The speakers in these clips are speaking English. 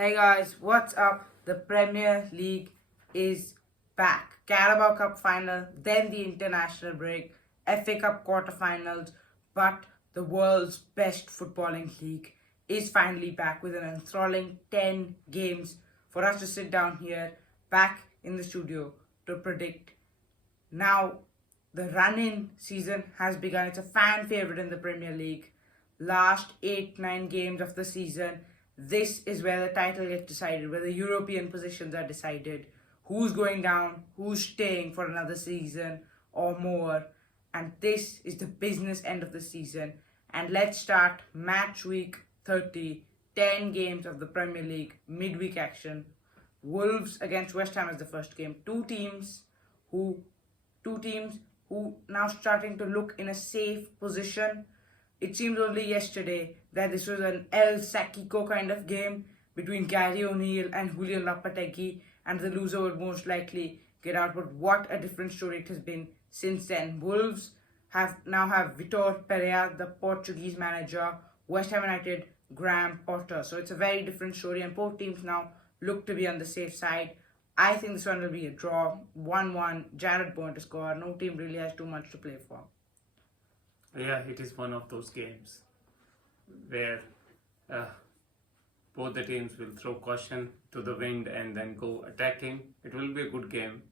Hey guys, what's up? The Premier League is back. Carabao Cup final, then the international break, FA Cup quarterfinals, but the world's best footballing league is finally back with an enthralling 10 games for us to sit down here back in the studio to predict. Now, the run-in season has begun. It's a fan favorite in the Premier League. Last 8-9 games of the season, this is where the title gets decided, where the European positions are decided, who's going down, who's staying for another season or more. And this is the business end of the season. And let's start match week 30, 10 games of the Premier League, midweek action. Wolves against West Ham is the first game. Two teams who now starting to look in a safe position. It seems only yesterday that this was an El Sacico kind of game between Gary O'Neill and Julian Lopetegui, and the loser would most likely get out. But what a different story it has been since then. Wolves now have Vitor Pereira, the Portuguese manager, West Ham United, Graham Potter. So it's a very different story, and both teams now look to be on the safe side. I think this one will be a draw, 1-1, Jared Bowen to score. No team really has too much to play for. Yeah, it is one of those games where both the teams will throw caution to the wind and then go attacking. It will be a good game.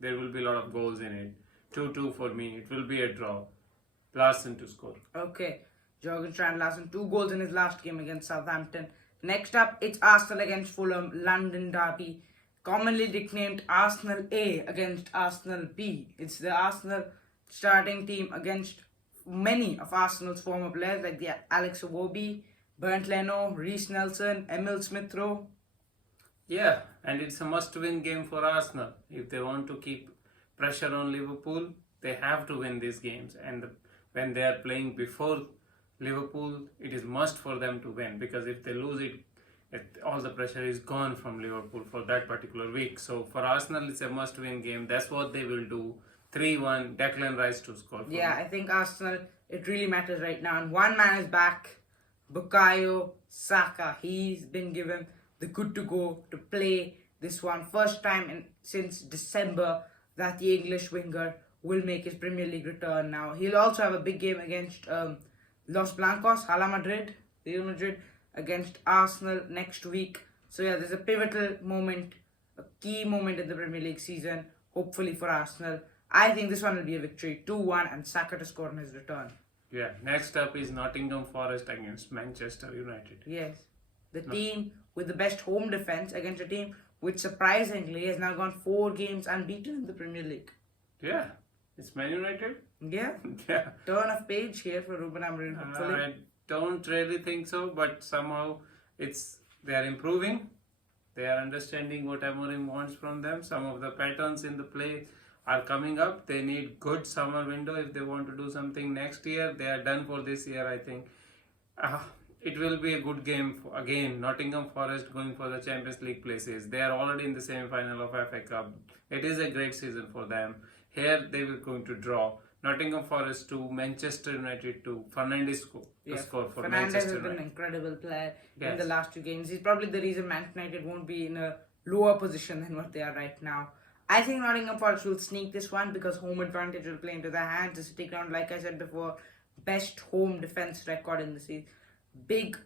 There will be a lot of goals in it. 2-2 for me. It will be a draw. Larson to score. Okay, Jürgen Strand Larsen, 2 goals in his last game against Southampton. Next up, it's Arsenal against Fulham, London derby. Commonly nicknamed Arsenal A against Arsenal B. It's the Arsenal starting team against many of Arsenal's former players like the Alex Iwobi, Bernd Leno, Reece Nelson, Emil Smith-Rowe. Yeah, and it's a must-win game for Arsenal. If they want to keep pressure on Liverpool, they have to win these games. And when they are playing before Liverpool, it is must for them to win, because if they lose it, all the pressure is gone from Liverpool for that particular week. So for Arsenal, it's a must-win game. That's what they will do. 3-1, Declan Rice to score. Yeah, I think Arsenal, it really matters right now. And one man is back, Bukayo Saka. He's been given the good to go to play this one. First time since December that the English winger will make his Premier League return now. He'll also have a big game against Los Blancos, Real Madrid, against Arsenal next week. So yeah, there's a pivotal moment, a key moment in the Premier League season, hopefully for Arsenal. I think this one will be a victory, 2-1, and Saka to score on his return. Yeah, next up is Nottingham Forest against Manchester United. Yes, the team with the best home defense against a team which surprisingly has now gone 4 games unbeaten in the Premier League. Yeah, it's Man United. Yeah, Yeah. turn of page here for Ruben Amorim, hopefully. I don't really think so, but somehow they are improving. They are understanding what Amorim wants from them. Some of the patterns in the play are coming up. They need good summer window if they want to do something next year. They are done for this year, I think. It will be a good game. Again, Nottingham Forest going for the Champions League places. They are already in the semi-final of FA Cup. It is a great season for them. Here they were going to draw. Nottingham Forest to Manchester United to Fernandes to score for Manchester United. Fernandes has been an incredible player in the last 2 games. He's probably the reason Manchester United won't be in a lower position than what they are right now. I think Nottingham Forest will sneak this one because home advantage will play into their hands. The City Ground, like I said before, best home defense record in the season. Big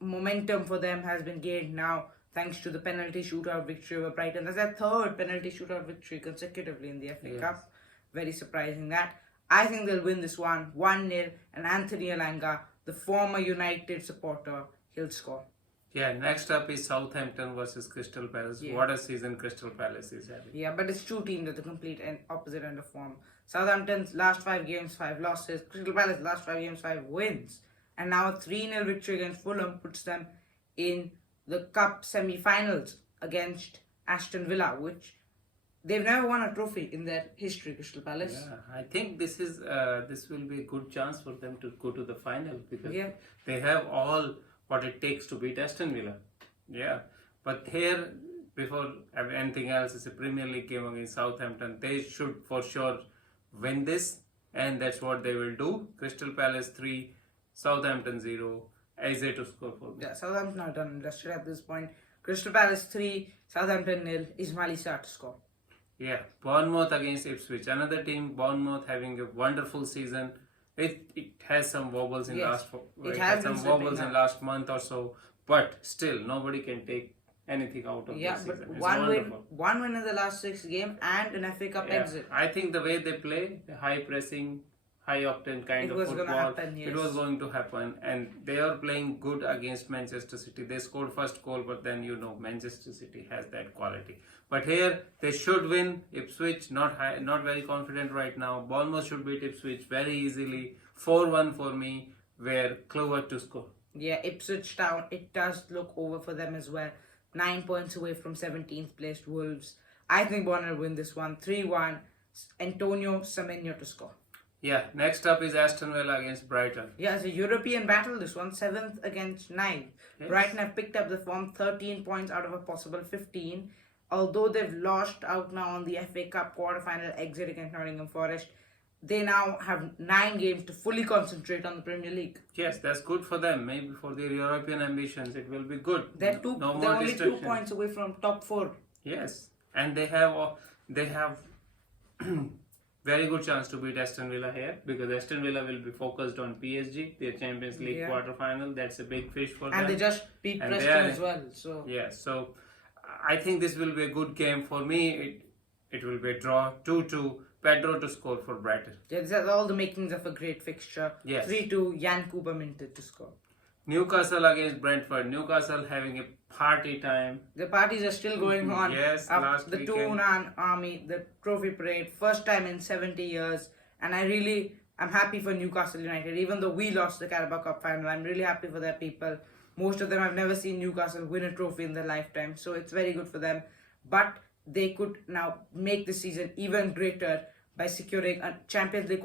momentum for them has been gained now thanks to the penalty shootout victory over Brighton. That's their 3rd penalty shootout victory consecutively in the FA Cup. Very surprising that. I think they'll win this one 1-0, and Anthony Elanga, the former United supporter, he'll score. Yeah, next up is Southampton versus Crystal Palace. Yeah. What a season Crystal Palace is having. Yeah, but it's 2 teams at the complete and opposite end of form. Southampton's last 5 games, 5 losses. Crystal Palace last 5 games, 5 wins. And now a 3-0 victory against Fulham puts them in the Cup semi-finals against Aston Villa, which they've never won a trophy in their history, Crystal Palace. Yeah, I think this will be a good chance for them to go to the final, because they have all what it takes to beat Aston Villa. Yeah, but here, before anything else, it's a Premier League game against Southampton. They should for sure win this, and that's what they will do. Crystal Palace 3, Southampton 0. Eze to score for me. Yeah, Southampton are done invested at this point. Crystal Palace 3, Southampton 0. Ismaili Sarr to score. Yeah, Bournemouth against Ipswich. Another team, Bournemouth, having a wonderful season. It has some wobbles in Yes, it it had has some been wobbles slipping in up. last month or so, but still nobody can take anything out of Yeah, this but season. It's one win, wonderful. one win in the last 6 games and an FA Cup Yeah, exit. I think the way they play, the high pressing, high octane kind It of was gonna football, happen, it was yes. going to happen, and they are playing good against Manchester City. They scored first goal, but then Manchester City has that quality. But here they should win. Ipswich not high, not very confident right now. Bournemouth should beat Ipswich very easily. 4-1 for me. Where Clover to score. Yeah, Ipswich Town, it does look over for them as well. 9 points away from 17th placed Wolves. I think Bournemouth win this one 3-1. Antonio Semenyo to score. Yeah, next up is Aston Villa against Brighton. Yeah, it's a European battle this one, 7th against 9th. Yes. Brighton have picked up the form, 13 points out of a possible 15. Although they've lost out now on the FA Cup quarter-final exit against Nottingham Forest, they now have 9 games to fully concentrate on the Premier League. Yes, that's good for them. Maybe for their European ambitions, it will be good. They're only 2 distraction. points away from top 4. Yes, and they have very good chance to beat Aston Villa here, because Aston Villa will be focused on PSG, their Champions League Yeah. quarter-final. That's a big fish for them. And they just beat And Preston they are- as well. So Yeah, so I think this will be a good game for me. It will be a draw, 2-2. Pedro to score for Brighton. this has all the makings of a great fixture. Yes. 3-2, Jan Kuba Minted to score. Newcastle against Brentford. Newcastle having a party time. The parties are still going on. Yes, Up last the weekend. Two-Man Army, the trophy parade, first time in 70 years. And I'm happy for Newcastle United. Even though we lost the Carabao Cup final, I'm really happy for their people. Most of them have never seen Newcastle win a trophy in their lifetime. So it's very good for them. But they could now make the season even greater by securing a Champions League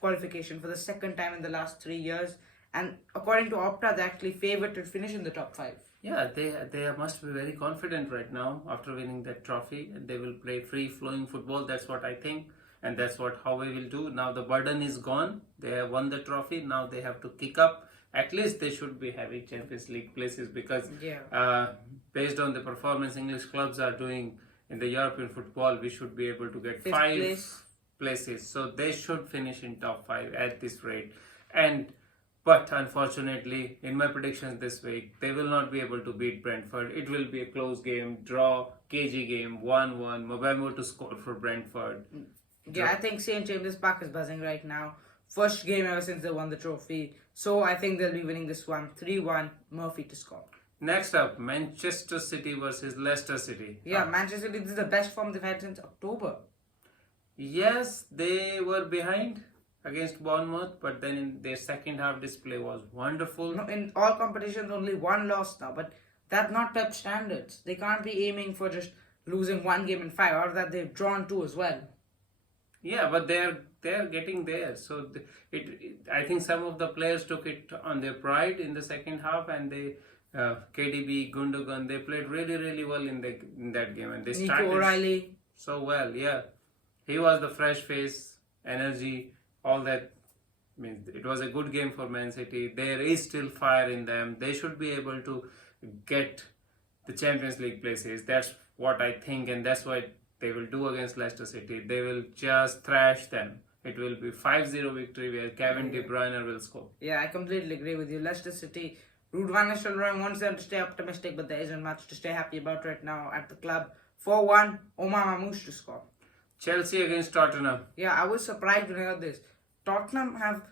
qualification for the second time in the last 3 years. And according to Opta, they're actually favoured to finish in the top 5. Yeah, they must be very confident right now after winning that trophy. They will play free-flowing football. That's what I think, and that's how we will do. Now the burden is gone. They have won the trophy. Now they have to kick up. At least they should be having Champions League places, because based on the performance English clubs are doing in the European football, we should be able to get 5 places. So they should finish in top 5 at this rate. But unfortunately, in my predictions this week, they will not be able to beat Brentford. It will be a close game, draw, cagey game, 1-1. Mbeumo to score for Brentford. Yeah, I think St. James's Park is buzzing right now. First game ever since they won the trophy. So I think they'll be winning this one 3-1. Murphy to score. Next up, Manchester City versus Leicester City. Yeah, Manchester City, this is the best form they've had since October. Yes, they were behind against Bournemouth, but then in their second half display was wonderful. No, in all competitions, only one loss now, but that's not Pep standards. They can't be aiming for just losing 1 game in 5, or that they've drawn 2 as well. Yeah, but they're getting there. So I think some of the players took it on their pride in the second half, and they KDB, Gundogan, they played really, really well in that game, and they Nico started O'Reilly. so well. Yeah, he was the fresh face, energy, all that. Means it was a good game for Man City. There is still fire in them. They should be able to get the Champions League places. That's what I think, and that's what they will do against Leicester City. They will just thrash them. It will be 5-0 victory where Kevin De Bruyne will score. Yeah, I completely agree with you. Leicester City, Ruud van Nistelrooy wants them to stay optimistic, but there isn't much to stay happy about right now at the club. 4-1, Omar Mamouche to score. Chelsea against Tottenham. Yeah, I was surprised when I heard this. Tottenham have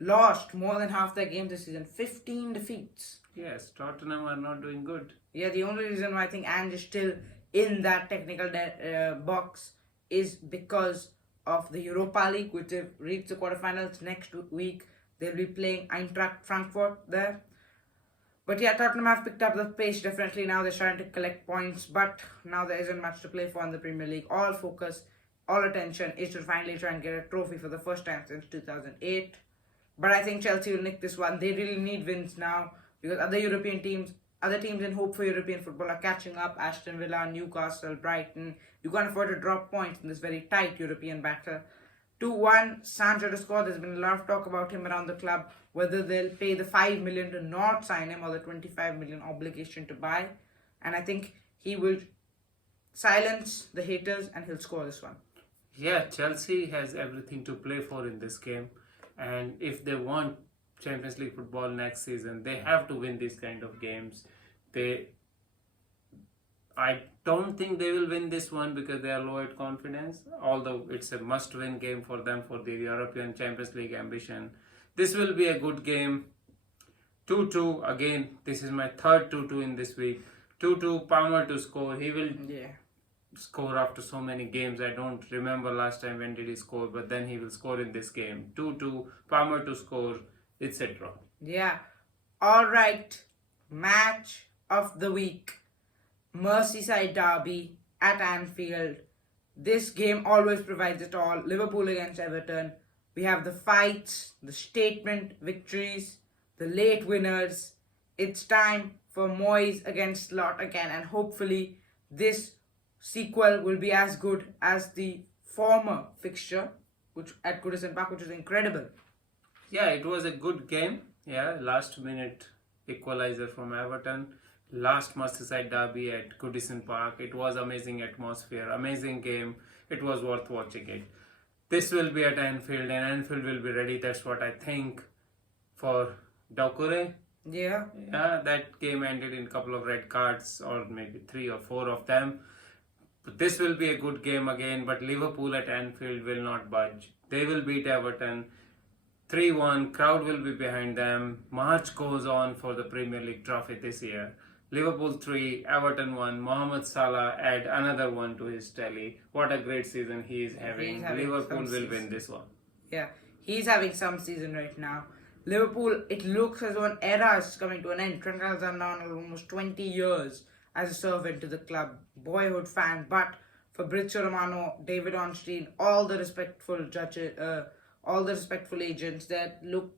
lost more than half their games this season. 15 defeats. Yes, Tottenham are not doing good. Yeah, the only reason why I think Ange is still in that technical box is because of the Europa League, which have reached the quarterfinals next week. They'll be playing Eintracht Frankfurt there. But yeah, Tottenham have picked up the pace definitely. Now they're starting to collect points, but now there isn't much to play for in the Premier League. All focus, all attention is to finally try and get a trophy for the first time since 2008. But I think Chelsea will nick this one. They really need wins now, because other teams in hope for European football are catching up. Aston Villa, Newcastle, Brighton. You can't afford to drop points in this very tight European battle. 2-1, Sancho to score. There's been a lot of talk about him around the club, whether they'll pay the 5 million to not sign him or the 25 million obligation to buy. And I think he will silence the haters and he'll score this one. Yeah, Chelsea has everything to play for in this game, and if they want Champions League football next season, they have to win these kind of games. I don't think they will win this one because they are low at confidence, although it's a must-win game for them for the European Champions League ambition. This will be a good game. 2-2, again, this is my third 2-2 in this week. 2-2, Palmer to score. He will score after so many games. I don't remember last time when did he score, but then he will score in this game. 2-2, Palmer to score, etc. Yeah. Alright. Match of the week. Merseyside derby at Anfield. This game always provides it all. Liverpool against Everton. We have the fights, the statement victories, the late winners. It's time for Moyes against Slot again, and hopefully this sequel will be as good as the former fixture, which at Goodison Park, which was incredible. Yeah, it was a good game. Yeah, last minute equalizer from Everton. Last Merseyside derby at Goodison Park. It was amazing atmosphere, amazing game. It was worth watching it. This will be at Anfield, and Anfield will be ready. That's what I think for Doucouré. Yeah. Yeah, that game ended in a couple of red cards, or maybe 3 or 4 of them. But this will be a good game again, but Liverpool at Anfield will not budge. They will beat Everton 3-1, crowd will be behind them. March goes on for the Premier League trophy this year. Liverpool 3, Everton 1, Mohamed Salah add another one to his tally. What a great season he is having. Liverpool will win this one. Yeah, he's having some season right now. Liverpool, it looks as though an era is coming to an end. Trent Alexander-Arnold almost 20 years as a servant to the club, boyhood fan. But Fabrizio Romano, David Ornstein, all the respectful judges, all the respectful agents that look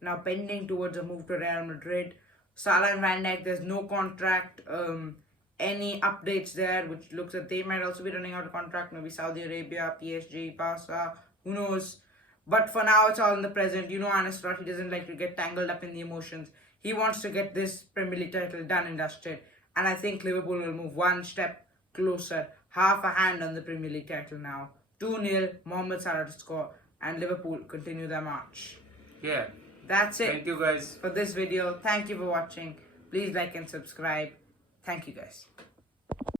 now pending towards a move to Real Madrid. Salah and Van Dijk, there's no contract. Any updates there, which looks like they might also be running out of contract. Maybe Saudi Arabia, PSG, Barca, who knows. But for now, it's all in the present. You know, Arne Slot, he doesn't like to get tangled up in the emotions. He wants to get this Premier League title done and dusted. And I think Liverpool will move one step closer, half a hand on the Premier League title now. 2-0, Mohamed Salah to score, and Liverpool continue their march. Yeah. That's it. Thank you guys for this video. Thank you for watching. Please like and subscribe. Thank you guys.